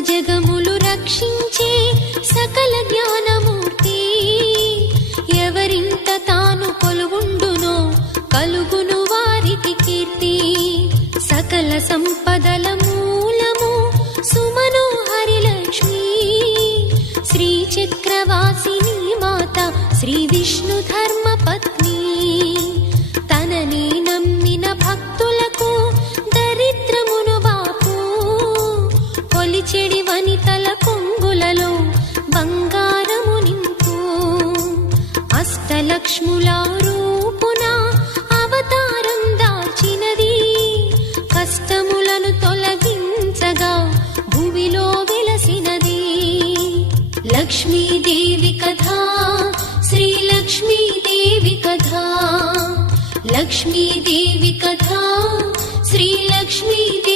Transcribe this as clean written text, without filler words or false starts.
జగములు రక్షించే సకల జ్ఞానమూర్తి. ఎవరింట తాను కొలువుండునో కలుగును వారికి కీర్తి. సకల సంపదల మూలము సుమనోహరి లక్ష్మి. శ్రీ చక్రవాసిని మాత శ్రీ విష్ణు ధర్మ పత్ని. తనని నమ్మిన భక్తులకు దరిద్రమును బాపు. కొలిచెడి వనితల కొంగులలో బంగారము నింపు. అష్టలక్ష్ముల రూపున అవతారం దాచినది. కష్టములను తొలగించగా భూమిలో వెలసినది. లక్ష్మీదేవి కథ శ్రీ లక్ష్మీదేవి కథ. లక్ష్మీదేవి కథ శ్రీ లక్ష్మీదేవి